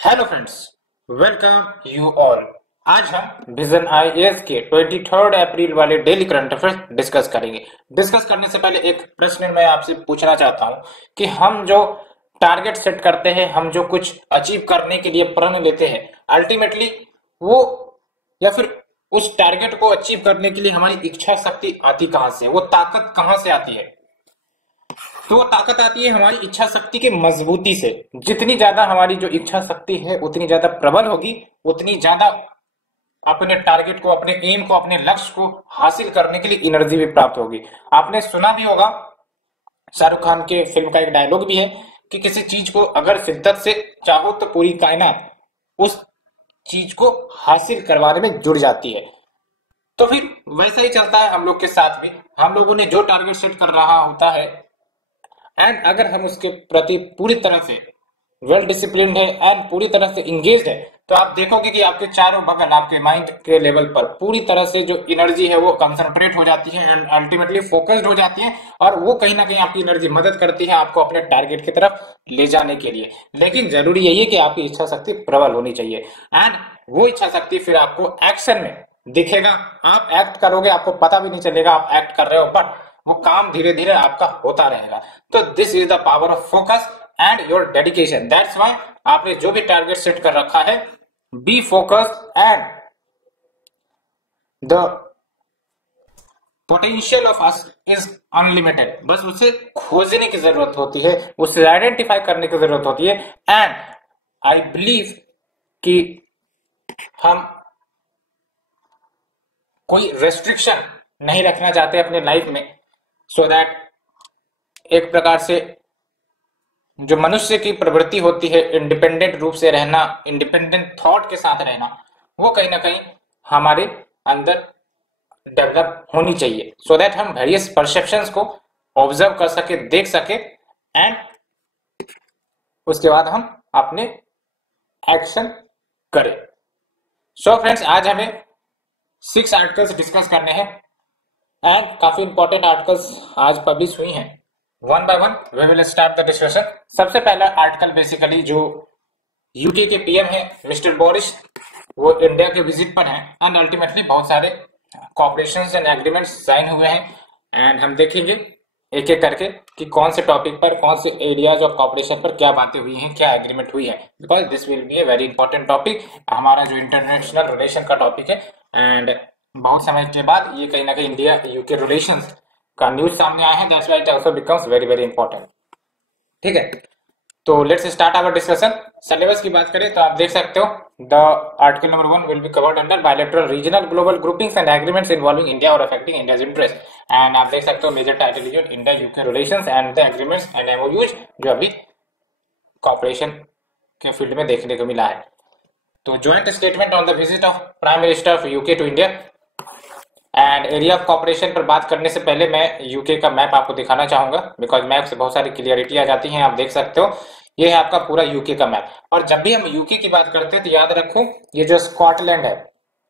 Hello friends, welcome you all. आज हम vision IAS के 23 अप्रैल वाले डेली करंट अफेयर्स डिस्कस करेंगे। डिस्कस करने से पहले एक प्रश्न मैं आपसे पूछना चाहता हूं कि हम जो टारगेट सेट करते हैं, हम जो कुछ अचीव करने के लिए प्रण लेते हैं, अल्टीमेटली वो या फिर उस टारगेट को अचीव करने के लिए हमारी इच्छा शक्ति आती कहां से, वो ताकत कहां से आती है? तो वो ताकत आती है हमारी इच्छा शक्ति की मजबूती से। जितनी ज्यादा हमारी जो इच्छा शक्ति है उतनी ज्यादा प्रबल होगी, उतनी ज्यादा अपने टारगेट को, अपने एम को, अपने लक्ष्य को हासिल करने के लिए एनर्जी भी प्राप्त होगी। आपने सुना भी होगा, शाहरुख खान के फिल्म का एक डायलॉग भी है कि किसी चीज को अगर शिद्दत से चाहो तो पूरी कायनात उस चीज को हासिल करवाने में जुड़ जाती है। तो फिर वैसा ही चलता है हम लोग के साथ भी। हम लोगों ने जो टारगेट सेट कर रहा होता है एंड अगर हम उसके प्रति पूरी तरह से वेल डिसिप्लिन है एंड पूरी तरह से इंगेज है, तो आप देखोगे कि आपके चारों बगल, आपके माइंड के लेवल पर पूरी तरह से जो एनर्जी है वो कंसंट्रेट हो जाती है एंड अल्टीमेटली फोकस्ड हो जाती है, और वो कहीं ना कहीं आपकी एनर्जी मदद करती है आपको अपने टारगेट की तरफ ले जाने के लिए। लेकिन जरूरी यही है कि आपकी इच्छा शक्ति प्रबल होनी चाहिए एंड वो इच्छा शक्ति फिर आपको एक्शन में दिखेगा। आप एक्ट करोगे, आपको पता भी नहीं चलेगा आप एक्ट कर रहे हो, बट वो काम धीरे धीरे आपका होता रहेगा। तो this is the power of focus and your dedication. That's why आपने जो भी टारगेट सेट कर रखा है, be focused and the potential of us is unlimited. बस उसे खोजने की जरूरत होती है, उसे आइडेंटिफाई करने की जरूरत होती है। एंड आई बिलीव कि हम कोई रेस्ट्रिक्शन नहीं रखना चाहते अपने लाइफ में, सो दैट एक प्रकार से जो मनुष्य की प्रवृत्ति होती है इंडिपेंडेंट रूप से रहना, इंडिपेंडेंट थॉट के साथ रहना, वो कहीं ना कहीं हमारे अंदर डेवलप होनी चाहिए, सो दैट हम वेरियस परसेप्शंस को ऑब्जर्व कर सके, देख सके एंड उसके बाद हम अपने एक्शन करें। सो फ्रेंड्स, आज हमें 6 आर्टिकल्स डिस्कस करने हैं एंड काफी इंपॉर्टेंट आर्टिकल्स आज पब्लिश हुई हैं। One by one we will start the discussion. सबसे पहला आर्टिकल बेसिकली जो यूके के पीएम है मिस्टर बोरिस, वो इंडिया के विजिट पर हैं एंड अल्टीमेटली बहुत सारे कॉपरेशंस एंड एग्रीमेंट्स साइन हुए हैं एंड हम देखेंगे एक एक करके कि कौन से टॉपिक पर, कौन से एरियाज ऑफ कॉपरेशन पर क्या बातें हुई हैं, क्या एग्रीमेंट हुई है, because this will be a very important topic, हमारा जो इंटरनेशनल रिलेशन का टॉपिक है। एंड बहुत समय के बाद ये कहीं ना कहीं इंडिया यूके रिलेशंस का न्यूज सामने आया है, that's why it also becomes very very important. ठीक है, तो let's start our discussion. Syllabus की बात करें तो आप देख सकते हो the article number 1 will be covered under bilateral regional global groupings and agreements involving India और अफेक्टिंग इंडियाज इंटरेस्ट। एंड आप देख सकते हो major title is India UK relations and the agreements and MOUs जो अभी कॉपरेशन के field में देखने को मिला है। तो joint statement on the visit of prime minister of UK to India and area of cooperation पर बात करने से पहले मैं यूके का मैप आपको दिखाना चाहूंगा, बिकॉज मैप से बहुत सारी क्लियरिटी आ जाती है। आप देख सकते हो ये है आपका पूरा यूके का मैप। और जब भी हम यूके की बात करते हैं तो याद रखो ये जो स्कॉटलैंड है,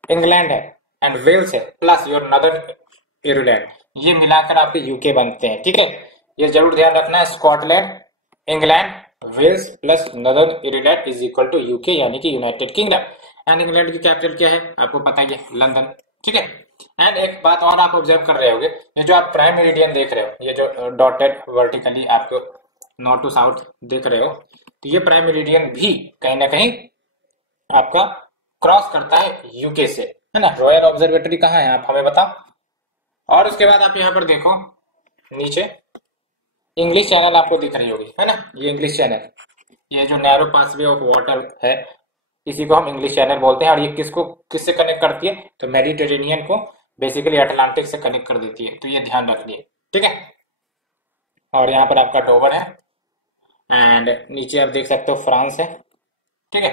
इंग्लैंड है एंड वेल्स है, प्लस योर नदर्न आयरलैंड, ये मिलाकर आपके यूके बनते हैं। ठीक है, ये जरूर ध्यान रखना है, Scotland, England, Wales plus northern Ireland is equal to UK, यानी कि यूनाइटेड किंगडम। एंड इंग्लैंड की कैपिटल क्या है आपको पता ही है, लंदन। ठीक है, एंड एक बात और आप ऑब्जर्व कर रहे होंगे, ये जो आप प्राइम मेरिडियन देख रहे हो, ये जो डॉटेड वर्टिकली आपको नॉर्थ टू साउथ देख रहे हो, तो ये प्राइम मेरिडियन भी कहीं ना कहीं आपका क्रॉस करता है यूके से, है ना। रॉयल ऑब्जर्वेटरी कहाँ है आप हमें बताओ। और उसके बाद आप यहाँ पर देखो नीचे इंग्लिश चैनल आपको दिख रही होगी, है ना, ये इंग्लिश चैनल, ये जो नैरो पासवे ऑफ वाटर है इसी को हम इंग्लिश चैनल बोलते हैं। और ये किसको किससे कनेक्ट करती है, तो मेडिटेरेनियन को बेसिकली अटलांटिक से कनेक्ट कर देती है, तो ये ध्यान रखिए। ठीक है, और यहाँ पर आपका डोवर है एंड नीचे आप देख सकते हो फ्रांस है। ठीक है,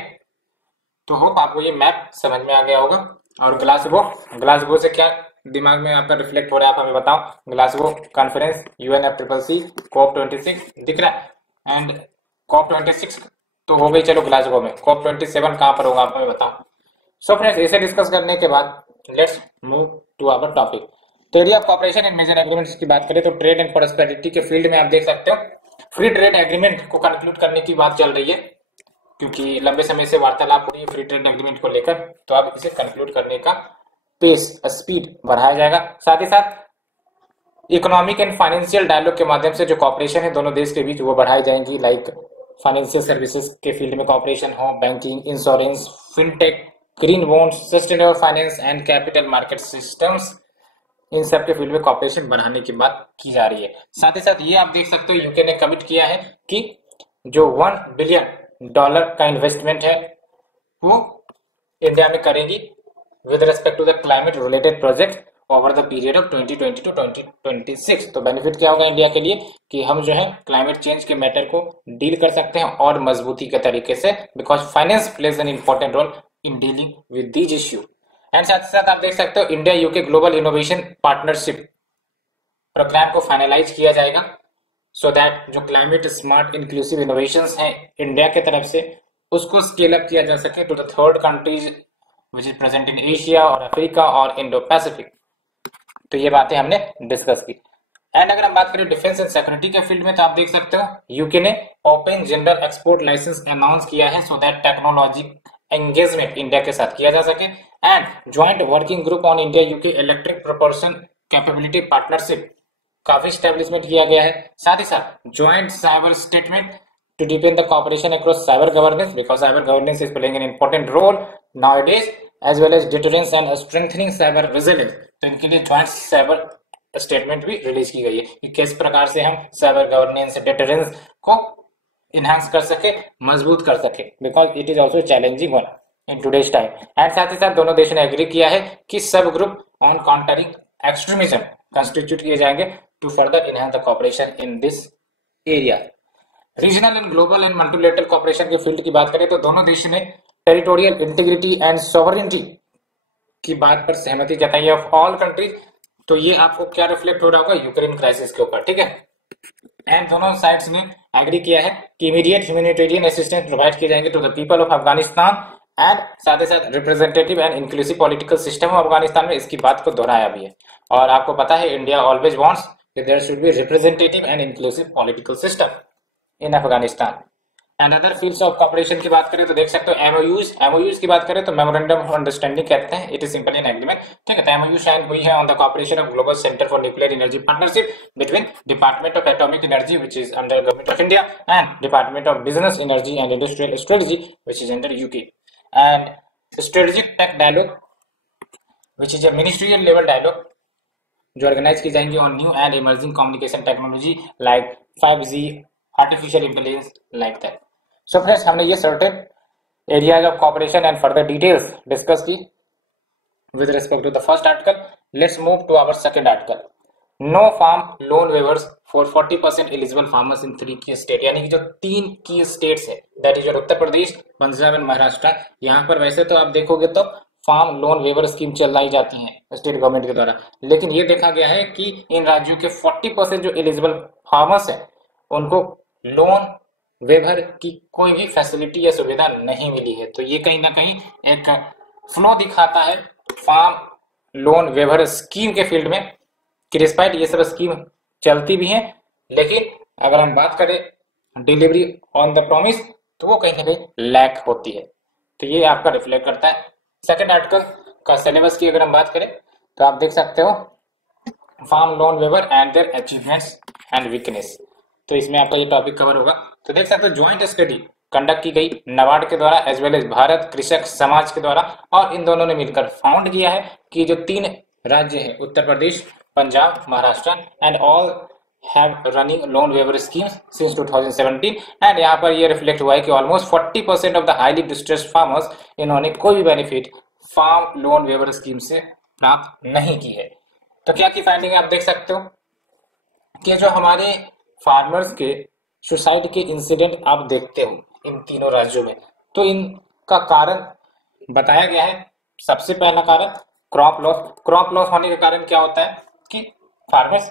तो होप आपको ये मैप समझ में आ गया होगा। और ग्लासगो से क्या दिमाग में आपका रिफ्लेक्ट हो रहा है आप हमें बताओ। ग्लासगो कॉन्फ्रेंस, UNFCCC, COP26 दिख रहा है एंड COP26 तो हो गई, चलो ग्लासगो में। COP27 कहां पर होगा आप हमें बताओ। सो फ्रेंड्स, इसे डिस्कस करने के बाद let's move to our topic. तो area of cooperation and major agreements की बात करें तो ट्रेड एंड प्रॉस्पेरिटी के फील्ड में आप देख सकते हो फ्री ट्रेड एग्रीमेंट को कंक्लूड करने की बात चल रही है। क्योंकि लंबे समय से वार्तालाप हो रही है फ्री ट्रेड एग्रीमेंट को लेकर, तो अब इसे कंक्लूड करने का पेस स्पीड बढ़ाया जाएगा। साथ ही साथ इकोनॉमिक एंड फाइनेंशियल डायलॉग के माध्यम से जो कॉपरेशन है दोनों देश के बीच वो बढ़ाई जाएंगी, लाइक फाइनेंशियल सर्विसेज के फील्ड में कॉपरेशन हो, banking, insurance, fintech, green bonds, sustainable finance and capital market systems, इन सब के फील्ड में कॉपरेशन बढ़ाने की बात की जा रही है। साथ ही साथ ये आप देख सकते हो यूके ने कमिट किया है कि जो $1 बिलियन का इन्वेस्टमेंट है वो इंडिया में करेगी with respect to the climate related project over the period of 2020 to 2026। तो बेनिफिट क्या होगा इंडिया के लिए कि हम जो है क्लाइमेट चेंज के मैटर को डील कर सकते हैं और मजबूती के तरीके से, because finance pledge an important role in dealing with these issue. And साथ ही साथ आप देख सकते हो India UK global innovation partnership programme को फाइनलाइज किया जाएगा सो दैट जो क्लाइमेट स्मार्ट इंक्लूसिव इनोवेशंस हैं इंडिया के तरफ से उसको स्केल अप किया जा सके to the third countries which is present in Asia और अफ्रीका और इंडो पैसिफिक। तो ये बातें हमने डिस्कस की। एंड अगर हम बात करें डिफेंस एंड सिक्योरिटी के फील्ड में तो आप देख सकते हो यूके ने open general export licence announce किया है so that technology engagement India के साथ किया जा सके। And joint working group on India UK electric propulsion capability partnership काफी स्टैब्लिशमेंट किया गया है। साथ ही साथ joint cyber statement to depend the cooperation across cyber governance, because cyber governance is playing an important role nowadays as well as deterrence and strengthening cyber resilience. तो इनके लिए ज्वाइंट साइबर स्टेटमेंट भी रिलीज की गई है कि किस प्रकार से हम साइबर गवर्नेंस डिटरेंस को इनहांस कर सके, मजबूत कर सके, because it is also challenging one in today's time. And साथ ही साथ दोनों देशों ने एग्री किया है कि सब group on countering extremism constitute किए जाएंगे to further enhance the cooperation in this area. Regional and global and multilateral cooperation के फील्ड की बात करें तो दोनों देशों ने टेरिटोरियल इंटीग्रिटी एंड सॉवरेनिटी की बात पर सहमति जताई है ऑफ ऑल कंट्रीज। तो ये आपको क्या रिफ्लेक्ट हो रहा होगा यूक्रेन क्राइसिस के ऊपर, ठीक है। एंड दोनों साइड्स ने एग्री किया है कि इमीडिएट ह्यूमैनिटेरियन असिस्टेंस प्रोवाइड किए जाएंगे to the people of Afghanistan. And साथ ही साथ representative and inclusive political system of Afghanistan में इसकी बात को दोहराया भी है। और आपको पता है इंडिया ऑलवेज वांट्स कि there should be representative and inclusive political system in Afghanistan. And other fields of cooperation की बात करें तो देख सकते हो एमओयूज की बात करें तो मेमोरेंडम ऑफ अंडरस्टैंडिंग कहते हैं, it is simple in agreement, ठीक है। तो एमओयू साइन हुई है on the cooperation of global centre for nuclear energy partnership between department of atomic energy which is under government of India and department of business energy and industrial strategy which is under UK. And strategic tech dialogue which is a ministerial level dialogue जो organise की जाएंगी on new and emerging communication technology like 5G, artificial intelligence, like that. So friends हमने ये certain areas of cooperation and further details discuss की with respect to the first article. Let's move to our second article. No farm loan waivers for 40% eligible farmers in 3 की state, यानी कि जो 3 की states है that is Uttar Pradesh, Punjab and Maharashtra. यहाँ पर वैसे तो आप देखोगे तो फार्म लोन वेवर स्कीम चलाई जाती है स्टेट गवर्नमेंट के द्वारा, लेकिन ये देखा गया है कि इन राज्यों के 40% जो एलिजिबल फार्मर्स है उनको लोन वेवर की कोई भी फैसिलिटी या सुविधा नहीं मिली है। तो ये कहीं ना कहीं एक फ्लो दिखाता है फार्म लोन वेवर स्कीम के फील्ड में कि डिस्पाइट ये सब स्कीम चलती भी हैं, लेकिन अगर हम बात करें डिलीवरी ऑन द प्रॉमिस तो वो कहीं ना कहीं लैक होती है। तो ये आपका रिफ्लेक्ट करता है। सेकेंड आर्टिकल का सिलेबस की अगर हम बात करें तो आप देख सकते हो farm loan waiver and their achievements and weakness, तो इसमें आपका ये टॉपिक कवर होगा। तो देख सकते हो ज्वाइंट स्टडी कंडक्ट की गई नाबार्ड के द्वारा एज वेल एज भारत कृषक समाज के द्वारा, और इन दोनों ने मिलकर फाउंड किया है कि जो 3 राज्य हैं Uttar Pradesh, Punjab, Maharashtra and all have running loan waiver schemes since 2017। And यहाँ पर ये रिफ्लेक्ट हुआ है कि almost 40% of the highly distressed farmers इन्होंने कोई भी benefit farm loan waiver scheme से प्राप्त नहीं की है। तो क्या की फाइंडिंग आप देख सकते हो कि जो हमारे फार्मर्स के सुसाइड के इंसिडेंट आप देखते हो इन तीनों राज्यों में, तो इनका कारण बताया गया है। सबसे पहला कारण क्रॉप लॉस। क्रॉप लॉस होने का कारण क्या होता है कि फार्मर्स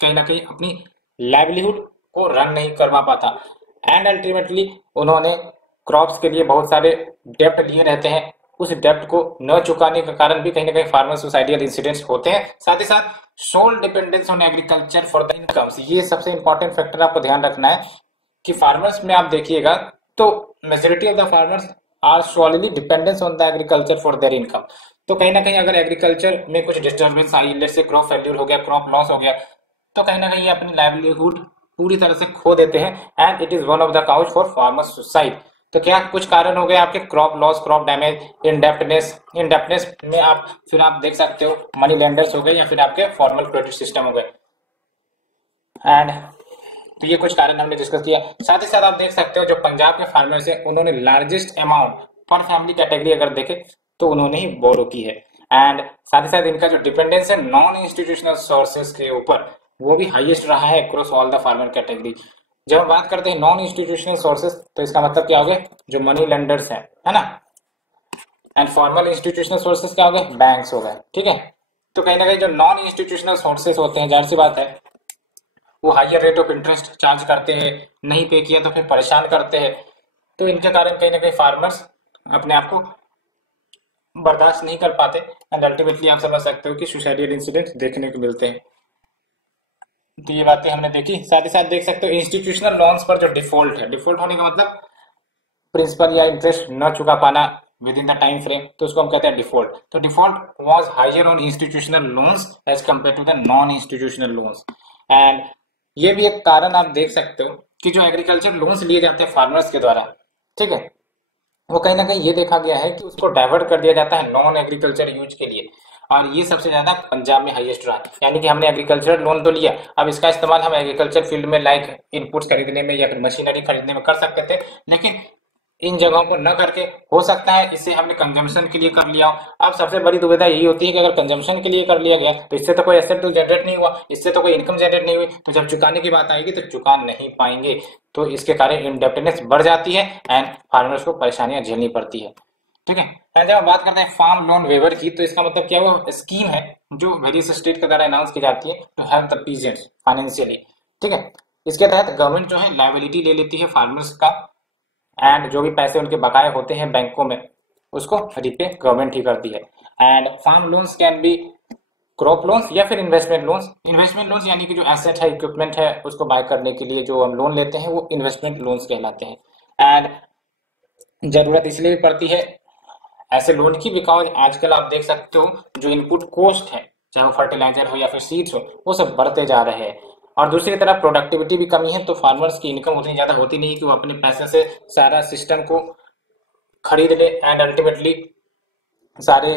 कहीं ना कहीं अपनी लाइवलीहुड को रन नहीं करवा पाता एंड अल्टीमेटली उन्होंने क्रॉप्स के लिए बहुत सारे डेप्ट लिए रहते हैं, उस डेप्ट को न चुकाने के कारण भी कहीं ना कहीं फार्मर सुसाइडियल इंसिडेंट्स होते हैं। साथ ही साथ sole dependence on agriculture for the incomes, ये सबसे इंपॉर्टेंट फैक्टर आपको ध्यान रखना है कि फार्मर्स में आप देखिएगा तो majority of the farmers are solely dependence on the agriculture for their income. तो कहीं ना कहीं अगर एग्रीकल्चर में कुछ डिस्टर्बेंस आई, लेट्स से क्रॉप फेल्यूर हो गया, क्रॉप लॉस हो गया, तो कहीं ना कहीं ये अपनी लाइवलीहुड पूरी तरह से खो देते हैं, and it is one of the couch for farmers suicide. तो क्या कुछ कारण हो गए आपके crop loss, crop damage, indebtedness में आप फिर आप देख सकते हो मनी लेंडर्स हो गए या फिर आपके फॉर्मल क्रेडिट सिस्टम हो गए। एंड तो ये कुछ कारण हमने डिस्कस किया। साथ ही साथ आप देख सकते हो जो पंजाब के फार्मर्स हैं उन्होंने लार्जेस्ट अमाउंट पर फैमिली कैटेगरी अगर देखे तो उन्होंने ही बोरो की है। एंड साथ ही साथ इनका जो डिपेंडेंस है नॉन इंस्टीट्यूशनल सोर्सेज के ऊपर वो भी हाईएस्ट रहा है across all the farmer category. जब हम बात करते हैं नॉन इंस्टीट्यूशनल सोर्सेज तो इसका मतलब क्या हो गया, जो मनी लेंडर्स है ना, एंड फॉर्मल इंस्टीट्यूशनल सोर्सेज क्या हो गए, बैंक्स हो गए। ठीक है, तो कहीं ना कहीं जो नॉन इंस्टीट्यूशनल सोर्सेज होते हैं, जाहिर सी बात है वो higher rate of interest charge करते हैं, नहीं पे किया तो फिर परेशान करते हैं। तो इनके कारण कहीं ना कहीं फार्मर्स अपने आप को बर्दाश्त नहीं कर पाते एंड अल्टीमेटली आप समझ सकते हो कि सुसाइडल इंसिडेंट्स देखने को मिलते हैं। तो ये बातें हमने देखी। साथ ही साथ देख सकते हो इंस्टीट्यूशनल लोन्स पर जो डिफॉल्ट है, डिफॉल्ट होने का मतलब प्रिंसिपल या इंटरेस्ट न चुका पाना within the time frame, तो उसको हम कहते हैं डिफॉल्ट। तो default was higher on institutional loans as compare to the non institutional loans. And ये भी एक कारण आप देख सकते हो कि जो एग्रीकल्चर लोन्स लिए जाते हैं फार्मर्स के द्वारा, ठीक है, वो कहीं ना कहीं ये देखा गया है कि उसको डाइवर्ट कर दिया जाता है नॉन एग्रीकल्चर यूज के लिए, और ये सबसे ज्यादा पंजाब में हाईएस्ट रहा है। यानी कि हमने एग्रीकल्चर लोन तो लिया, अब इसका इस्तेमाल हम एग्रीकल्चर फील्ड में लाइक इनपुट्स खरीदने में या फिर मशीनरी खरीदने में कर सकते थे, लेकिन इन जगहों को न करके हो सकता है इससे हमने कंजम्पशन के लिए कर लिया हो। अब सबसे बड़ी दुविधा यही होती है कि अगर कंजम्पशन के लिए कर लिया गया तो इससे तो कोई एसेट तो जनरेट नहीं हुआ, इससे तो कोई इनकम जनरेट नहीं हुई, तो जब चुकाने की बात आएगी तो चुका नहीं पाएंगे, तो इसके कारण इंडेप्टनेस बढ़ जाती है एंड फार्मर्स को परेशानियां झेलनी पड़ती है। ठीक है, जब हम बात करते हैं फार्म लोन वेवर की, तो इसका मतलब क्या हुआ, स्कीम है जो वेरियस स्टेट के द्वारा अनाउंस की जाती है to help the peasants financially. ठीक है, इसके तहत गवर्नमेंट जो है लायबिलिटी ले लेती है फार्मर्स का, एंड जो भी पैसे उनके बकाए होते हैं बैंकों में उसको रिपे गवर्नमेंट ही करती है। And farm loans can be crop loans या फिर इन्वेस्टमेंट लोन्स। इन्वेस्टमेंट लोन्स यानी कि जो एसेट है, इक्विपमेंट है, उसको बाय करने के लिए जो हम लोन लेते हैं वो इन्वेस्टमेंट लोन्स कहलाते हैं। एंड जरूरत इसलिए भी पड़ती है ऐसे लोन की बिकॉज आजकल आप देख सकते हो जो इनपुट कॉस्ट है, चाहे वो फर्टिलाइजर हो या फिर सीड्स हो, वो सब बढ़ते जा रहे हैं, और दूसरी तरफ प्रोडक्टिविटी भी कमी है, तो फार्मर्स की इनकम उतनी ज्यादा होती नहीं कि वो अपने पैसे से सारा सिस्टम को खरीद ले एंड अल्टीमेटली सारे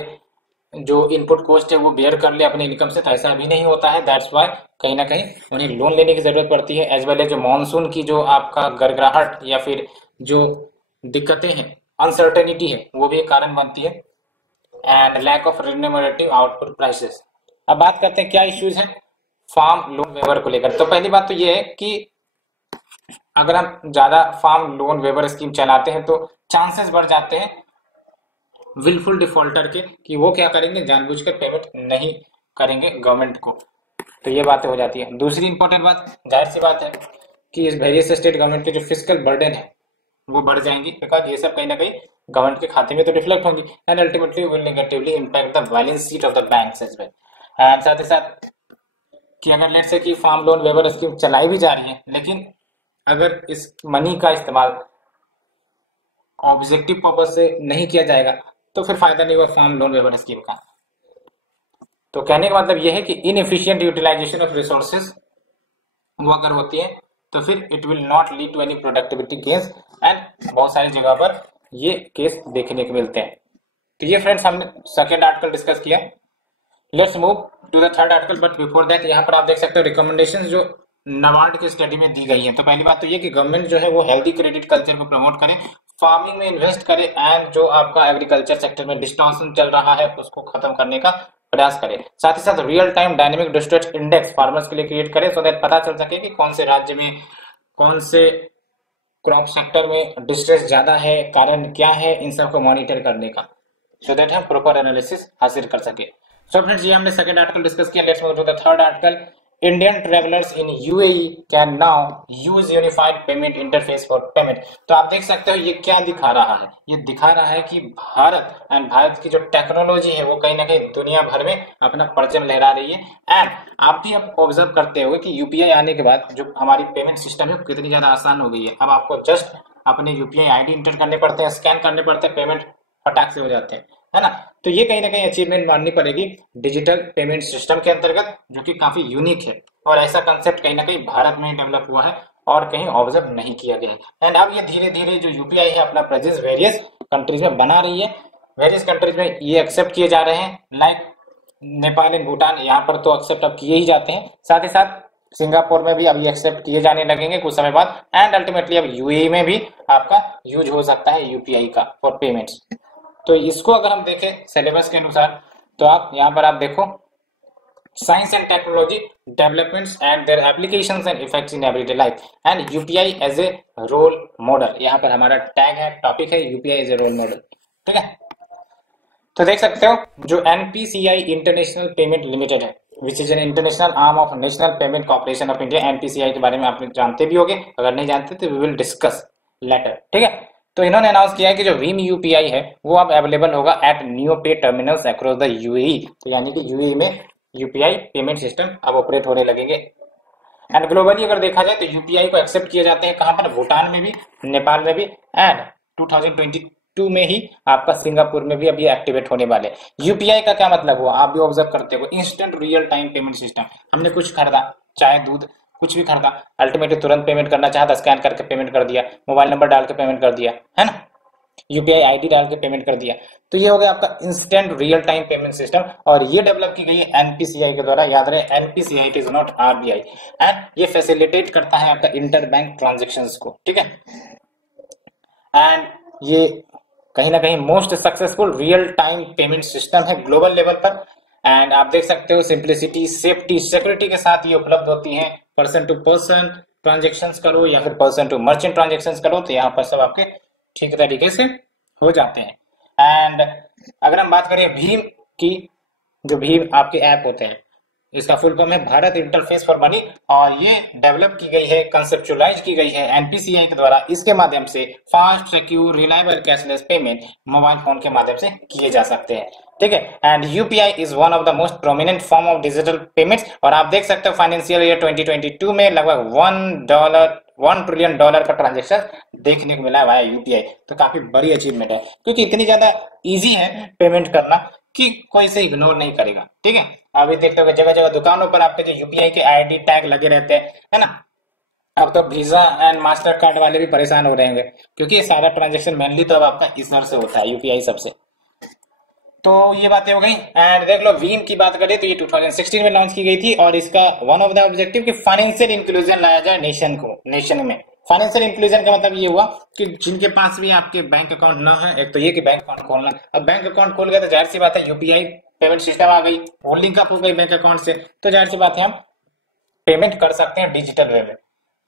जो इनपुट कॉस्ट है वो बेयर कर ले अपने इनकम से, तो ऐसा भी नहीं होता है। दैट्स वाई कहीं ना कहीं उन्हें लोन लेने की जरूरत पड़ती है, एज वेल एज जो मानसून की जो आपका गड़गड़ाहट या फिर जो दिक्कतें हैं, अनसर्टेनिटी है, वो भी एक कारण बनती है, and lack of remunerative output prices. अब बात करते हैं क्या इश्यूज है फार्म लोन वेवर को लेकर। तो पहली बात तो ये है कि अगर हम ज्यादा फार्म लोन वेवर स्कीम चलाते हैं तो चांसेस बढ़ जाते हैं विलफुल डिफॉल्टर के कि वो क्या करेंगे, जानबूझकर पेमेंट नहीं करेंगे गवर्नमेंट को, तो ये बातें हो जाती है। दूसरी इंपॉर्टेंट बात, जाहिर सी बात है कि इस वेरियस स्टेट गवर्नमेंट के जो फिस्कल बर्डन है वो बढ़ जाएंगी, बिकॉज ये सब कहीं ना कहीं गवर्नमेंट के खाते में तो रिफ्लेक्ट होंगी and ultimately will negatively impact the balance sheet of the banks as well. And साथ ही साथ कि अगर लेट्स से कि फार्म लोन वेवर स्कीम चलाई भी जा रही है, लेकिन अगर इस मनी का इस्तेमाल ऑब्जेक्टिव पर्पज से नहीं किया जाएगा तो फिर फायदा नहीं हुआ फार्म लोन वेवर स्कीम का। तो कहने का मतलब यह है कि इनएफिशिएंट यूटिलाइजेशन ऑफ रिसोर्सेज वो अगर होती है तो फिर it will not lead to any productivity gains, and बहुत सारी जगह पर ये केस देखने को मिलते हैं। तो ये फ्रेंड्स हमने सेकेंड आर्टिकल डिस्कस किया। Let's move to the third article, but before that यहाँ पर आप देख सकते हो रिकमेंडेशंस जो नाबार्ड के स्टडी में दी गई है। तो पहली बात तो ये कि गवर्नमेंट जो है वो हेल्दी क्रेडिट कल्चर को प्रमोट करे, फार्मिंग में इन्वेस्ट करे, एंड जो आपका एग्रीकल्चर सेक्टर में डिस्टॉर्शन चल रहा है उसको खत्म करने का प्रयास करे। साथ ही साथ real time dynamic distress index farmers के लिए क्रिएट करे, सो दैट पता चल सके कि कौन से राज्य में कौन से क्रॉप सेक्टर में डिस्ट्रेस ज्यादा है, कारण क्या है, इन सबको मॉनिटर करने का, सो दैट हम प्रॉपर एनालिसिस हासिल कर सके। सो फ्रेंड्स ये हमने सेकंड आर्टिकल डिस्कस किया। Let's move to the third article. Indian travellers in UAE can now use unified payment interface for payment. तो आप देख सकते हो ये क्या दिखा रहा है, ये दिखा रहा है कि भारत की जो टेक्नोलॉजी है वो कहीं ना कहीं दुनिया भर में अपना परचम लहरा रही है। एंड आप भी अब ऑब्जर्व करते हो कि यूपीआई आने के बाद जो हमारी पेमेंट सिस्टम है कितनी ज्यादा आसान हो गई है। अब आपको जस्ट अपने यूपीआई आईडी इंटर करने पड़ते हैं, स्कैन करने पड़ते हैं, पेमेंट फटाक से हो जाते हैं, है ना। तो ये कहीं ना कहीं अचीवमेंट माननी पड़ेगी डिजिटल पेमेंट सिस्टम के अंतर्गत, जो कि काफी यूनिक है और ऐसा कंसेप्ट कहीं ना कहीं भारत में डेवलप हुआ है और कहीं ऑब्जर्व नहीं किया गया है। एंड अब ये धीरे धीरे जो यूपीआई है अपना प्रेजेंस वेरियस कंट्रीज में बना रही है, वेरियस कंट्रीज में ये एक्सेप्ट किए जा रहे हैं, लाइक नेपाल एंड भूटान, यहाँ पर तो एक्सेप्ट अब किए ही जाते हैं, साथ ही साथ सिंगापुर में भी अब ये एक्सेप्ट किए जाने लगेंगे कुछ समय बाद, एंड अल्टीमेटली अब यूएई में भी आपका यूज हो सकता है यूपीआई का फॉर पेमेंट्स। तो इसको अगर हम देखें सिलेबस के अनुसार, तो आप यहाँ पर आप देखो science and technology developments and their applications and effects in everyday life and UPI as a role model, यहाँ पर हमारा टैग है, टॉपिक है UPI as a role model, ठीक है। तो देख सकते हो जो एनपीसीआई इंटरनेशनल पेमेंट लिमिटेड है, which is an international arm of national payment corporation of India, NPCI के बारे में आप जानते भी होंगे, अगर नहीं जानते तो वी विल डिस्कस लेटर, ठीक है। तो इन्होंने अनाउंस किया है कि जो भीम यूपीआई है वो अब अवेलेबल होगा at NeoPay terminals across the UAE, तो यानी कि यूएई में यूपीआई पेमेंट सिस्टम अब ऑपरेट होने लगेंगे। एंड ग्लोबली अगर देखा जाए तो यूपीआई को एक्सेप्ट किया जाते हैं कहां पर, भूटान में भी, नेपाल में भी, एंड 2022 में ही आपका सिंगापुर में भी अब ये एक्टिवेट होने वाले। यूपीआई का क्या मतलब हुआ, आप भी ऑब्जर्व करते हो, instant real time payment system. हमने कुछ खरीदा, चाहे दूध, कुछ भी खरीदा, अल्टीमेटली तुरंत पेमेंट करना चाहता, स्कैन करके पेमेंट कर दिया, मोबाइल नंबर डाल के पेमेंट कर दिया, है ना, यूपीआई आईडी डाल के पेमेंट कर दिया। तो ये हो गया आपका instant real time payment system, और ये डेवलप की गई है एनपीसीआई के द्वारा। याद रहे NPCI it is not RBI, and ये फैसिलिटेट करता है आपका इंटर बैंक ट्रांजेक्शन्स को, ठीक है। एंड ये कहीं ना कहीं most successful real time payment system है ग्लोबल लेवल पर। एंड आप देख सकते हो सिंप्लिसिटी, सेफ्टी, सिक्योरिटी के साथ ये उपलब्ध होती है। पर्सन टू पर्सन ट्रांजेक्शन्स करो या फिर पर्सन टू मर्चेंट ट्रांजेक्शन्स करो, तो यहाँ पर सब आपके ठीक तरीके से हो जाते हैं। एंड अगर हम बात करें भीम की, जो भीम आपके ऐप होते हैं, इसका फुल फॉर्म है भारत इंटरफेस फॉर मनी, और ये डेवलप की गई है, कंसेप्चुलाइज की गई है एनपीसीआई के द्वारा। इसके माध्यम से fast, secure, reliable cashless payment mobile phone के माध्यम से किए जा सकते हैं, ठीक है। And UPI is one of the most prominent form of digital payments, और आप देख सकते हो फाइनेंशियल ईयर 2022 में लगभग $1 ट्रिलियन का ट्रांजेक्शन देखने को मिला है वाया यूपीआई। तो काफी बड़ी अचीवमेंट है, क्योंकि इतनी ज्यादा इजी है पेमेंट करना कि कोई से इग्नोर नहीं करेगा, ठीक है। अभी देखते हो जगह जगह दुकानों पर आपके जो यूपीआई के आईडी टैग लगे रहते हैं, है ना। अब तो वीजा एंड मास्टर कार्ड वाले भी परेशान हो रहे होंगे, क्योंकि सारा ट्रांजेक्शन मेनली तो अब आपका इस तरह से होता है यूपीआई सबसे। तो ये बातें हो गई। एंड देख लो भीम की बात करें तो ये 2016 में लॉन्च की गई थी, और इसका वन ऑफ द ऑब्जेक्टिव कि फाइनेंशियल इंक्लूजन लाया जाए नेशन में। फाइनेंशियल इंक्लूजन का मतलब ये हुआ कि जिनके पास भी आपके बैंक अकाउंट ना है, एक तो ये कि बैंक अकाउंट खोलना, अब बैंक अकाउंट खोल गया तो जाहिर सी बात है यूपीआई पेमेंट सिस्टम आ गई, वो लिंक अप हो गई बैंक अकाउंट से, तो जाहिर सी बात है हम पेमेंट कर सकते हैं डिजिटल वे में।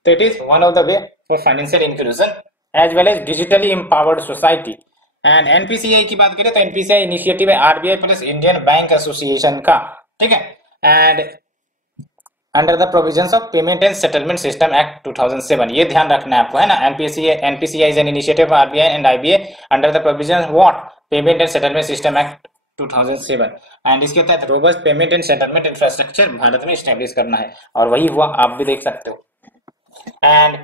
तो it is one of the way for financial inclusion as well as digitally empowered society. And NPCI की बात करें तो एनपीसीआई इनिशिएटिव है RBI plus Indian bank association का, ठीक है। And under the provisions of payment and settlement system act 2007, ये ध्यान रखना है आपको, है ना। NPCI is an initiative RBI and IBA under the provisions what payment and settlement system act 2007, and इसके तहत robust payment and settlement infrastructure Bharat में स्टैब्लिश करना है, और वही हुआ, आप भी देख सकते हो। And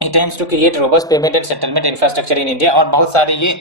it aims to create robust payment and settlement infrastructure in India, और बहुत सारे ये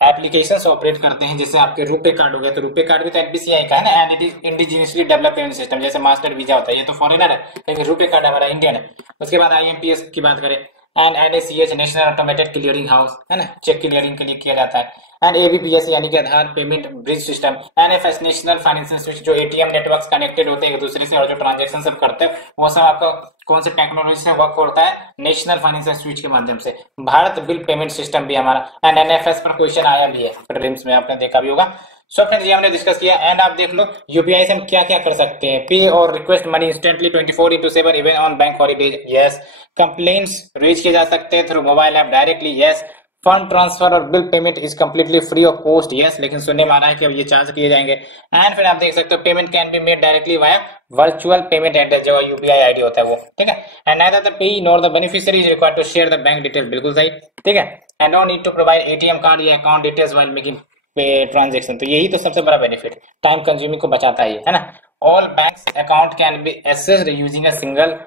एप्लीकेशंस ऑपरेट करते हैं, जैसे आपके रुपे कार्ड हो गया, तो रुपे कार्ड भी तो एनपीसीआई का है ना, and it is indigenously develop payment system, जैसे मास्टर वीजा होता है, ये तो फॉरेनर है, लेकिन रुपे कार्ड हमारा इंडियन है। उसके बाद आईएमपीएस की बात करें, and NACH national automated clearing house, है ना, चेक क्लियरिंग के लिए किया जाता है। एंड एबीपीएस यानी कि Aadhaar payment bridge system, NFS national financial switch, जो एटीएम नेटवर्क्स कनेक्टेड होते हैं एक दूसरे से और जो ट्रांजैक्शन सब करते हैं, वो सब आपका कौन से टेक्नोलॉजी से वर्क होता है, नेशनल फाइनेंशियल स्विच के माध्यम से। भारत बिल पेमेंट सिस्टम भी हमारा, एंड एनएफएस पर क्वेश्चन आया भी है प्रीलिम्स में, आपने देखा भी होगा। सो फ्रेंड्स, ये हमने डिस्कस किया। एंड आप देख लो यूपीआई से हम क्या क्या कर सकते हैं, पे और request money instantly 24/7 even on bank holidays, yes. Complaints raise किए जा सकते हैं through mobile app directly, yes. Fund transfer और bill payment is completely free of cost, yes, लेकिन सुनने में आ रहा है कि अब ये चार्ज किए जाएंगे। एंड फिर आप देख सकते हो payment can be made directly via virtual payment address, जो यूपीआई आईडी होता है वो, ठीक है। And neither the payee nor the beneficiary is required to share the bank detail, बिल्कुल सही, ठीक है। And no need to provide ATM card या account details while making transaction, तो यही तो सबसे बड़ा बेनिफिट, टाइम कंज्यूमिंग को बचाता है, है ना। All banks account can be accessed using a single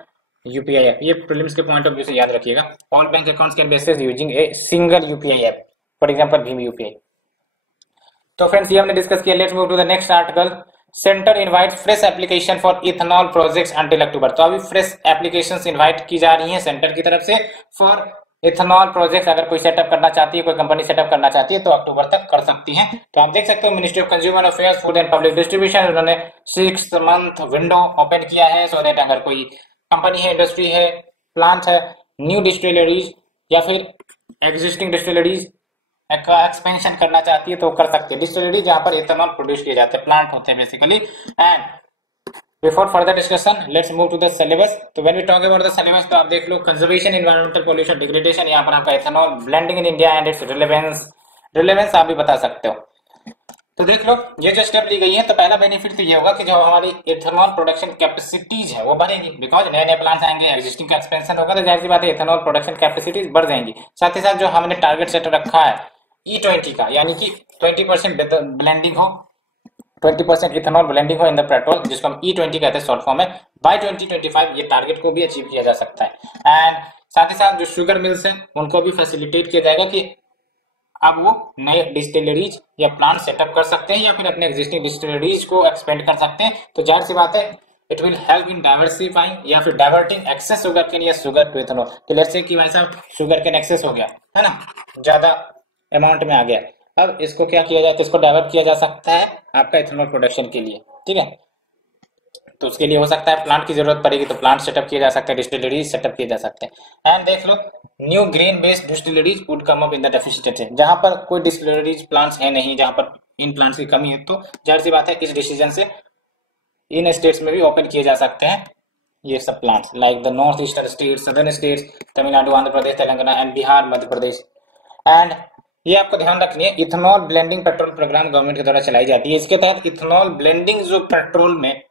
UPI app, ये प्रीलिम्स के पॉइंट ऑफ व्यू से याद रखिएगा। All bank accounts can be accessed using a single UPI app, for example भीम यूपीआई। तो फ्रेंड्स ये हमने डिस्कस किया। Let's move to the next article. Centre invite fresh application for ethanol projects until October. तो अभी fresh applications invite की जा रही हैं सेंटर की तरफ से फॉर इथेनॉल प्रोजेक्ट्स। अगर कोई सेटअप करना चाहती है, कोई कंपनी सेटअप करना चाहती है तो अक्टूबर तक कर सकती है। तो आप देख सकते हो ministry of consumer affairs, food and public distribution, उन्होंने 6 मंथ विंडो ओपन किया है सो दैट अगर कोई कंपनी है, इंडस्ट्री है, प्लांट है, न्यू डिस्टिलरीज या फिर एग्जिस्टिंग डिस्टिलरीज का एक्सपेंशन करना चाहती है तो कर सकती है। डिस्टिलरी जहां पर इथेनॉल प्रोड्यूस किए जाते हैं, प्लांट होते हैं basically. And before further discussion let's move to the syllabus. तो when we talk about the syllabus तो आप देख लो कंजर्वेशन, एनवायरमेंटल पॉल्यूशन, डिग्रेडेशन, यहाँ पर आपका ethanol blending in India and its relevance आप भी बता सकते हो। तो देख लो ये जो स्टेप ली गई है तो पहला बेनिफिट तो ये होगा कि जो हमारी इथेनॉल प्रोडक्शन कैपेसिटीज है वो बढ़ेगी, बिकॉज नए नए प्लांट्स आएंगे, एग्जिस्टिंग का एक्सपेंशन होगा तो जाहिर सी बात है इथेनॉल प्रोडक्शन कैपेसिटीज बढ़ जाएंगी। साथ ही साथ जो हमने टारगेट सेट रखा है E20 का, यानी कि 20% ब्लेंडिंग हो, 20% इथेनॉल ब्लेंडिंग हो इन द पेट्रोल, जिसको हम E20 कहते हैं शॉर्ट फॉर्म में, बाय 2025 ये टारगेट को भी अचीव किया जा सकता है। एंड साथ ही साथ जो शुगर मिल्स हैं उनको भी फैसिलिटेट किया जाएगा कि अब वो नए डिस्टिलरीज या प्लांट सेटअप कर सकते हैं या फिर अपने एग्जिस्टिंग डिस्टिलरीज को एक्सपेंड कर सकते हैं। तो जाहिर सी बात है it will help in diversifying या फिर डाइवर्टिंग एक्सेस शुगर केन या शुगर टू इथेनॉल। तो लेट्स से कि भाई साहब शुगर केन एक्सेस हो गया है ना, ज्यादा अमाउंट में आ गया, अब इसको क्या किया जाए तो इसको डाइवर्ट किया जा सकता है आपका इथेनॉल प्रोडक्शन के लिए, ठीक है। तो उसके लिए हो सकता है प्लांट की जरूरत पड़ेगी तो प्लांट सेटअप किया जा सकता है, डिस्टिलरीज सेटअप किए जा सकते हैं। एंड देख लो new grain based distilleries would come up in the deficit है, जहां पर कोई डिस्टिलरीज प्लांट्स है नहीं, जहां पर इन प्लांट्स की कमी है, तो जाहिर सी बात है इस डिसीजन से इन स्टेट्स में भी ओपन किए जा सकते हैं ये सब plants, like the north eastern states, southern states, Tamil Nadu, Andhra Pradesh, Telangana and Bihar, Madhya Pradesh. And ये आपको ध्यान रखनी है ethanol blending petrol programme government के द्वारा चलाई जाती है। इसके तहत इथेनॉल ब्लेंडिंग जो पेट्रोल में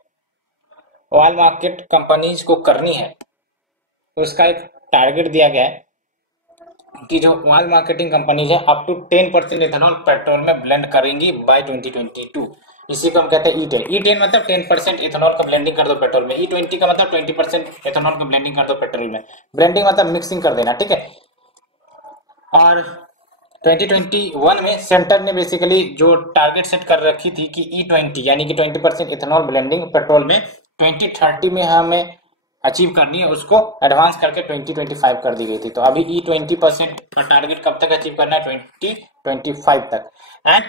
ऑयल मार्केट कंपनीज को करनी है उसका एक टारगेट दिया गया है कि जो ऑयल मार्केटिंग कंपनीज है अप टू 10% इथेनॉल पेट्रोल में ब्लेंड करेंगी बाय 2022। इसी को हम कहते हैं E10। E10 मतलब 10% इथेनॉल का ब्लेंडिंग कर दो पेट्रोल में, E20 का मतलब 20% इथेनॉल का ब्लेंडिंग कर दो पेट्रोल में। ब्लेंडिंग मतलब मिक्सिंग कर देना, ठीक है। और 2021 में सेंटर ने बेसिकली जो टारगेट सेट कर रखी थी कि E20 यानी कि 20% इथेनॉल ब्लेंडिंग पेट्रोल में 2030 में हमें अचीव करनी है, उसको एडवांस करके 2025 कर दी गई थी। तो अभी E20% का टारगेट कब तक अचीव करना है, 2025 तक। एंड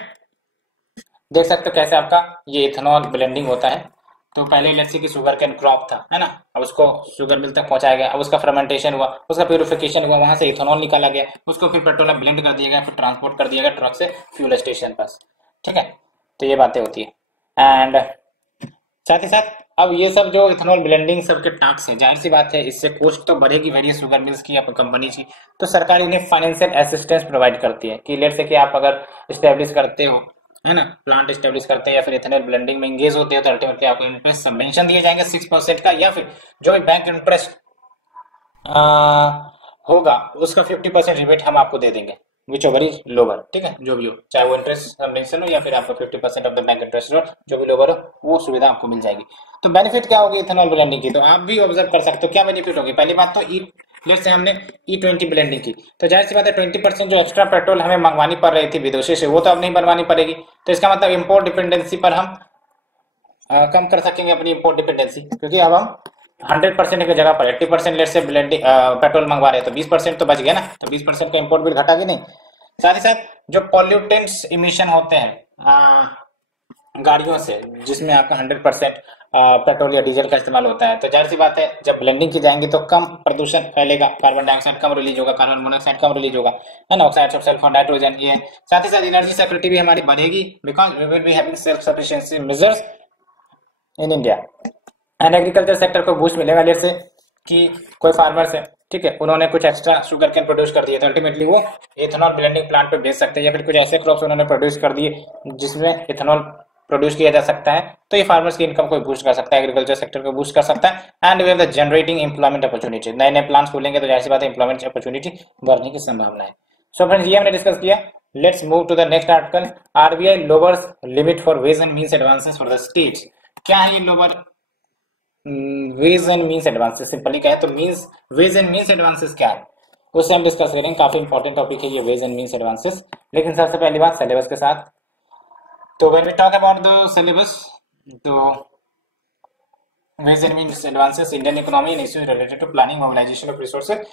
देख सकते हो कैसे आपका ये इथेनॉल ब्लेंडिंग होता है। तो पहले लेट्स से कि शुगर कैन क्रॉप था, है ना, अब उसको शुगर मिल तक पहुंचाया गया, अब उसका फर्मेंटेशन हुआ, उसका प्यूरिफिकेशन हुआ, वहां से इथेनॉल निकाला गया, उसको फिर पेट्रोल में ब्लेंड कर दिया गया, फिर ट्रांसपोर्ट कर दिया गया ट्रक से फ्यूल स्टेशन पर, ठीक है। तो ये बातें होती है। एंड साथ ही साथ अब ये सब जो इथेनॉल ब्लेंडिंग सब के टास्क है, जाहिर सी बात है इससे कॉस्ट तो बढ़ेगी वेरियस शुगर मिल्स की या कंपनी की, तो सरकार इन्हें फाइनेंशियल असिस्टेंस प्रोवाइड करती है कि लेट से कि आप अगर स्टेब्लिश करते हो, है ना, प्लांट स्टेब्लिश करते हैं या फिर इथेनॉल ब्लेंडिंग में एंगेज होते हैं तो अल्टीमेटली आपको इंटरेस्ट सबवेंशन दिए जाएंगे 6% का, या फिर जो भी बैंक इंटरेस्ट होगा उसका 50% रिबेट हम आपको दे देंगे, विच ओवर इज लोअर, ठीक है, जो भी हो, चाहे वो इंटरेस्ट सबवेंशन हो या फिर आपको 50% ऑफ द बैंक इंटरेस्ट हो, जो भी लोअर हो वो सुविधा आपको मिल जाएगी। तो बेनिफिट क्या होगी इथेनॉल ब्लेंडिंग की, तो आप भी ऑब्जर्व कर सकते हो क्या बेनिफिट होगी। पहली बात तो लेट्स से हमने E20 ब्लेंडिंग की तो जाहिर सी बात है 20% जो एक्स्ट्रा पेट्रोल हमें मंगवानी पड़ रही थी विदेशों से वो तो अब नहीं बनवानी पड़ेगी। तो इसका मतलब इंपोर्ट डिपेंडेंसी पर हम कम कर सकेंगे अपनी इंपोर्ट डिपेंडेंसी, क्योंकि अब हम 100% की जगह पर 80% लेट से ब्लेंडिंग पेट्रोल मंगवा रहे हैं तो 20% तो बच गया ना, तो 20% का इंपोर्ट बिल घटा के नहीं। साथ ही साथ जो पॉल्यूटेंट्स इमिशन होते हैं गाड़ियों से जिसमें आपका 100% पेट्रोल या डीजल का इस्तेमाल होता है, तो जाहिर सी बात है जब ब्लेंडिंग की जाएंगी तो कम प्रदूषण फैलेगा, कार्बन डाइऑक्साइड कम रिलीज होगा, कार्बन मोनोऑक्साइड कम रिलीज होगा, है ना, ऑक्साइड्स ऑफ सल्फर, नाइट्रोजन, ये। साथ ही साथ एनर्जी सिक्योरिटी भी हमारी बढ़ेगी because we will be having self sufficiency measures in India. And agriculture sector को बूस्ट मिलेगा लेट से कि कोई फार्मर्स है, ठीक है, उन्होंने कुछ एक्स्ट्रा शुगर कैन प्रोड्यूस कर दिए तो अल्टीमेटली वो इथेनॉल ब्लेंडिंग प्लांट पे बेच सकते हैं, या फिर कुछ ऐसे क्रॉप्स उन्होंने प्रोड्यूस कर दिए जिसमें इथेनॉल प्रोड्यूस किया जा सकता है, तो ये फार्मर्स की इनकम को बूस्ट कर सकता है, एग्रीकल्चर सेक्टर को बूस्ट कर सकता है। And we have the generating employment opportunity, नए नए प्लांट्स खोलेंगे तो जाहिर सी बात है एम्प्लॉयमेंट अपॉर्चुनिटी बढ़ने की संभावना है। सो फ्रेंड्स ये हमने डिस्कस किया। Let's move to the next article. RBI lowers limit for ways and means advances for the states. क्या है ये lower ways and means advances, simply क्या है तो means ways and means advances क्या है उससे हम डिस्कस करेंगे। काफी इंपॉर्टेंट टॉपिक है ये वेज एंड मीन्स एडवांसेस। लेकिन सबसे पहली बात सिलेबस के साथ, तो when we talk about the syllabus, तो ways and means advances, Indian economy and issues related to planning mobilisation of resources,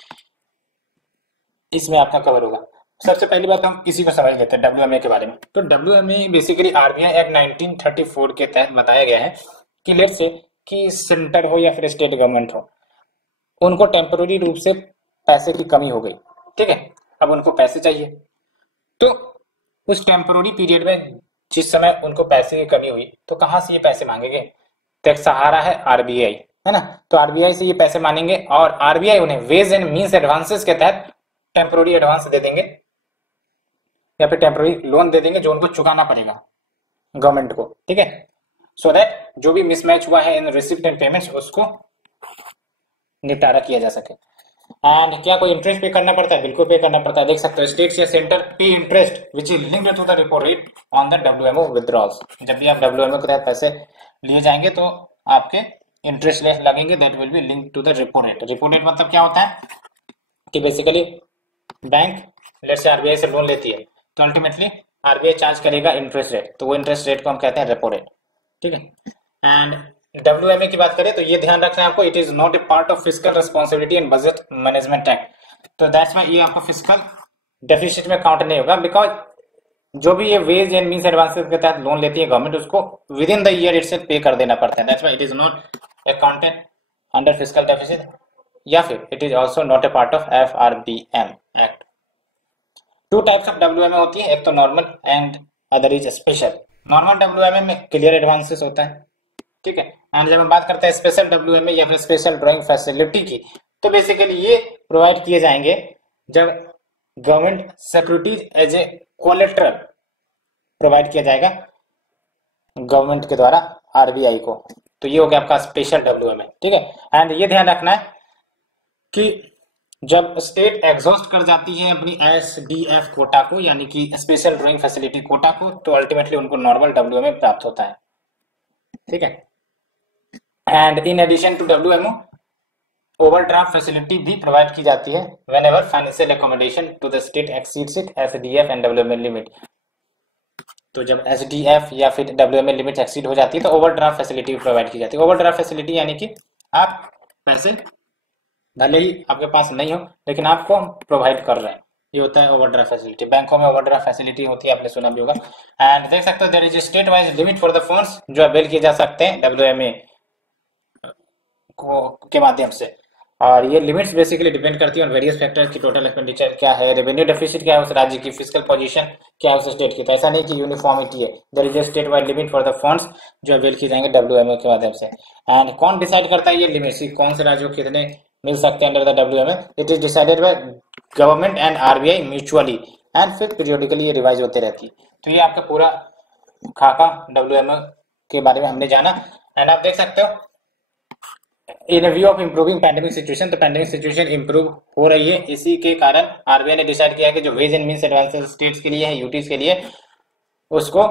इसमें आपका कवर होगा। सबसे पहली बात हम इसी को समझ लेते हैं डब्ल्यूएमए के बारे में। तो डब्ल्यूएमए बेसिकली आरबीआई एक्ट 1934 के तहत बताया गया है कि लेट से कि सेंटर हो या फिर स्टेट गवर्नमेंट हो, उनको टेम्पोररी रूप से पैसे की कमी हो गई, ठीक है, अब उनको पैसे चाहिए, तो उस टेम्पोररी पीरियड में जिस समय उनको पैसे की कमी हुई तो कहां से ये पैसे मांगेंगे, तो एक सहारा है आरबीआई, है ना। तो आरबीआई से ये पैसे मांगेंगे और आरबीआई उन्हें वेज एंड मीन्स एडवांसेस के तहत टेम्पोररी एडवांस दे देंगे या फिर टेम्पोररी लोन दे देंगे जो उनको चुकाना पड़ेगा गवर्नमेंट को, ठीक है, सो दैट जो भी मिसमैच हुआ है इन रिसिप्ट एंड पेमेंट्स उसको निपटारा किया जा सके। एंड क्या कोई इंटरेस्ट पे करना पड़ता है, बिल्कुल पे करना पड़ता है। देख सकते हो स्टेट्स या centre pay interest which is linked to the repo rate on the WMO withdrawals. जब भी आप डब्ल्यूएमओ के तहत पैसे लिए जाएंगे तो आपके इंटरेस्ट लगेंगे, that will be linked to the repo rate. Repo rate मतलब क्या होता है कि basically bank let say RBI से लोन लेती है तो अल्टीमेटली आरबीआई चार्ज करेगा इंटरेस्ट रेट, तो वो इंटरेस्ट रेट को हम कहते हैं रेपो रेट, ठीक है। एंड डब्ल्यूएमए की बात करें तो ये ध्यान रखना है आपको, it is not a part of fiscal responsibility and budget management act. तो दैट्स व्हाई ये आपको फिस्कल डेफिसिट में काउंट नहीं होगा, बिकॉज जो भी ये वेज एंड मीन्स एडवांसेस के तहत लोन लेती है गवर्नमेंट उसको within the year itself pay कर देना पड़ता है। That's why it is not accounted under fiscal deficit या फिर it is also not a part of FRBM act. Two types of WMA होती है, एक तो normal and other is special. Normal WMA में क्लियर एडवांसेस होता है, ठीक है। एंड जब हम बात करते हैं स्पेशल डब्ल्यूएमए या फिर स्पेशल ड्राइंग फैसिलिटी की, तो बेसिकली ये प्रोवाइड किए जाएंगे जब government securities as a collateral provide किया जाएगा गवर्नमेंट के द्वारा आरबीआई को, तो ये हो गया आपका स्पेशल डब्ल्यूएमए, ठीक है। एंड ये ध्यान रखना है कि जब स्टेट एग्जॉस्ट कर जाती है अपनी एसडीएफ कोटा को, यानी कि स्पेशल ड्राइंग फैसिलिटी कोटा को, तो अल्टीमेटली उनको नॉर्मल डब्ल्यूएमए प्राप्त होता है, ठीक है। And in addition to WMO overdraft facility भी प्रोवाइड की जाती है whenever financial accommodation to the state exceeds it SDF and WMA limit. तो जब एसडीएफ या फिर डब्ल्यूएमए लिमिट एक्सीड हो जाती है तो ओवरड्राफ्ट फैसिलिटी प्रोवाइड की जाती है। ओवरड्राफ्ट फैसिलिटी यानी कि आप पैसे भले ही आपके पास नहीं हो लेकिन आपको हम प्रोवाइड कर रहे हैं, ये होता है ओवरड्राफ्ट फैसिलिटी। बैंकों में ओवरड्राफ्ट फैसिलिटी होती है, आपने सुना भी होगा। एंड देख सकते हो there is state wise limit for the funds जो अवेल किए जा सकते हैं डब्ल्यूएमए के माध्यम से, और ये लिमिट्स बेसिकली डिपेंड करती है ऑन वेरियस फैक्टर्स की टोटल एक्सपेंडिचर क्या है, रेवेन्यू डेफिसिट क्या है उस राज्य की, फिजिकल पोजीशन क्या है उस स्टेट की। तो ऐसा नहीं कि यूनिफॉर्मिटी है, there is a state wide limit for the funds जो अवेल किए जाएंगे डब्ल्यूएमए के माध्यम से। एंड कौन डिसाइड करता है ये लिमिट्स, कौन से राज्यों को कितने मिल सकते हैं under the WMA, it is decided by government and RBI mutually, and फिर पीरियोडिकली ये रिवाइज होते रहती है। तो ये आपका पूरा खाका डब्ल्यूएमए के बारे में हमने जाना। एंड आप देख सकते हो इन view of improving pandemic situation, तो पैंडेमिक सिचुएशन इंप्रूव हो रही है, इसी के कारण आरबीआई ने डिसाइड किया है कि जो ways and means advances states के लिए है, यूटीज के लिए, उसको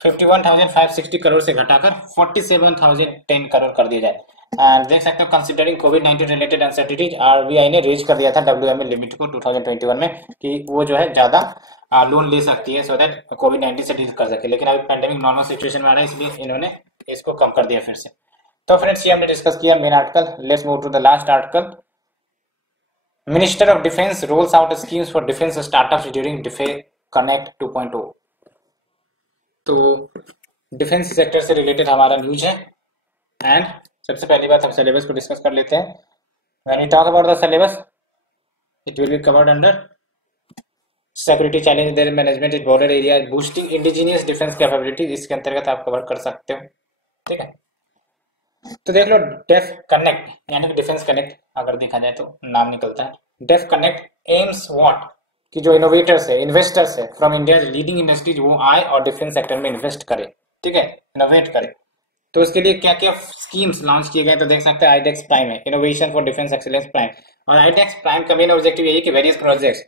51,560 करोड़ से घटाकर 47,010 करोड़ कर दिया जाए। एंड देख सकते हो कंसिडरिंग कोविड-19 रिलेटेड अनसर्टेनिटीज आरबीआई ने रेज कर दिया था डब्ल्यूएमए लिमिट को 2021 में कि वो जो है ज्यादा लोन ले सकती है सो दैट कोविड-19 से डील कर सके, लेकिन अभी पैंडेमिक नॉर्मल सिचुएशन में आ रहा है इसलिए इन्होंने इसको कम कर दिया फिर से। तो फ्रेंड्स ये हमने डिस्कस किया main article. Let's move to the last article. Minister of defence rolls out schemes for defence startups during defence connect 2.0। तो डिफेंस सेक्टर से रिलेटेड हमारा न्यूज है। एंड सबसे पहली बात हम सिलेबस को डिस्कस कर लेते हैं। When we talk about the syllabus it will be covered under security challenge their management in border area boosting indigenous defence capability, इसके अंतर्गत आप कवर कर सकते हो, ठीक है। तो देख लो डेफ कनेक्ट यानी कि डिफेंस कनेक्ट अगर देखा जाए तो नाम निकलता है। डेफ कनेक्ट एम्स व्हाट कि जो इनोवेटर्स है, इन्वेस्टर्स है फ्रॉम इंडिया लीडिंग इंडस्ट्रीज वो आए और डिफेंस सेक्टर में इन्वेस्ट करे, ठीक है, इनोवेट करे। तो उसके लिए क्या क्या स्कीम्स लॉन्च किए गए तो देख सकते हैं आईडेक्स प्राइम है, innovation for defence excellence prime, और आईडेक्स प्राइम का मेन ऑब्जेक्टिव यही कि वेरियस प्रोजेक्ट्स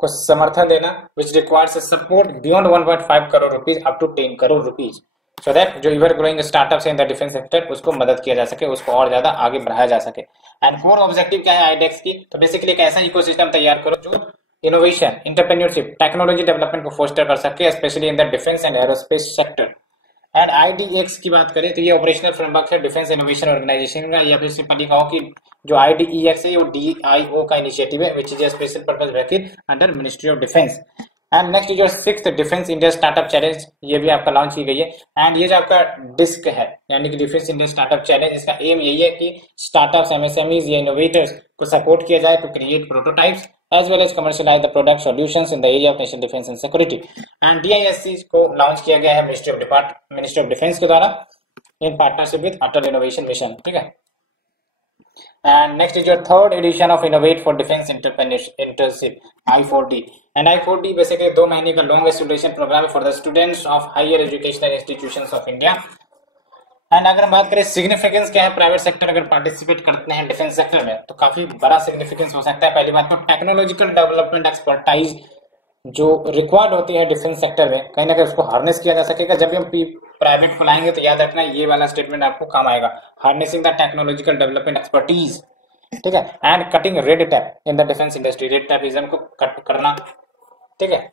को समर्थन देना which requires support beyond 1.5 crore rupees up to 10 crore rupees. So that जो ever growing startups in the defence sector उसको मदद किया जा सके, उसको और ज्यादा आगे बढ़ाया जा सके। एंड कोर ऑब्जेक्टिव क्या है आईडेक्स की, तो बेसिकली एक ऐसा इकोसिस्टम तैयार करो जो इनोवेशन, एंटरप्रेन्योरशिप, टेक्नोलॉजी डेवलपमेंट को फोस्टर कर सके, specially in the defence and aerospace sector. And IDX की बात करें तो ये ऑपरेशनल फ्रेमवर्क है डिफेंस इनोवेशन ऑर्गेनाइजेशन का, या फिर सिंपली कहो कि जो आईडीईएक्स है वो डीआईओ का इनिशिएटिव है, which is a special purpose bracket under ministry of defence. And next जो 6th defence India startup challenge, ये भी आपका लॉन्च की गई है। एंड ये जो आपका डिस्क है यानी कि डिफेंस इंडिया स्टार्टअप चैलेंज, इसका एम यही है कि स्टार्टअप्स, एमएसएमईज या इनोवेटर्स को सपोर्ट किया जाए to create prototypes as well as commercialize the product solutions in the area of national defense and security. And DISC को लॉन्च किया गया है मिनिस्ट्री ऑफ डिफेंस के द्वारा in partnership with Atal innovation mission, ठीक है। And next is your 3rd edition of Innovate for Defense Internship I4D. And I4D basically 2 महीने का long student programme for the students of higher educational institutions of India. And अगर हम बात करें significance क्या है, प्राइवेट सेक्टर अगर participate करते हैं डिफेंस सेक्टर में तो काफी बड़ा सिग्निफिकेंस हो सकता है। पहली बात तो टेक्नोलॉजिकल डेवलपमेंट एक्सपर्टाइज जो रिक्वायर्ड होती है डिफेंस सेक्टर में, कहीं ना कहीं उसको हार्नेस किया जा सकेगा। जब भी हम प्राइवेट को लाएंगे तो याद रखना ये वाला स्टेटमेंट आपको काम आएगा, harnessing the technological development expertise, ठीक है। And cutting red tape in the defence industry, red tapism को कट करना, ठीक है।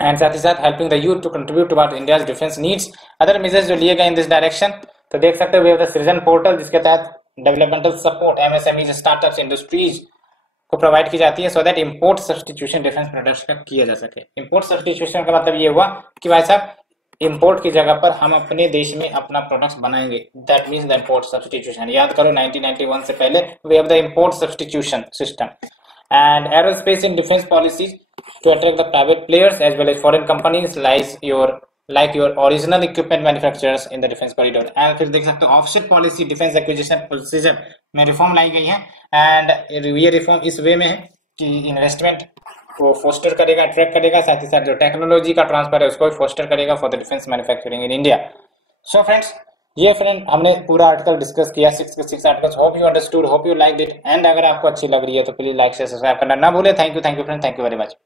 एंड साथ ही साथ helping the youth to contribute towards India's defence needs. Other measures जो लिए गए इन दिस डायरेक्शन, तो देख सकते हो वी हैव द सृजन पोर्टल जिसके तहत developmental support MSMEs, startups, industries को प्रोवाइड की जाती है so that import substitution defence products का किया जा सके। इंपोर्ट सब्स्टिट्यूशन का मतलब ये हुआ कि भाई साहब इंपोर्ट की जगह पर हम अपने देश में अपना प्रोडक्ट्स बनाएंगे, that means the import substitution. याद करो 1991 से पहले we have the import substitution system. And aerospace and defense policies to attract the private players as well as foreign companies like your original equipment manufacturers in the defense corridor. And फिर देख सकते हो offset policy defence acquisition procedure में reform लाई गई है। And ये reform इस वे में है कि इन्वेस्टमेंट को फोस्टर करेगा, अट्रैक्ट करेगा, साथ ही साथ जो टेक्नोलॉजी का ट्रांसफर है उसको भी फोस्टर करेगा for the defence manufacturing in India. So friends, ये फ्रेंड हमने पूरा आर्टिकल डिस्कस किया, 6 articles. Hope you understood, hope you like it. And अगर आपको अच्छी लग रही है तो प्लीज लाइक शेयर सब्सक्राइब करना ना भूले। Thank you friend, thank you very much.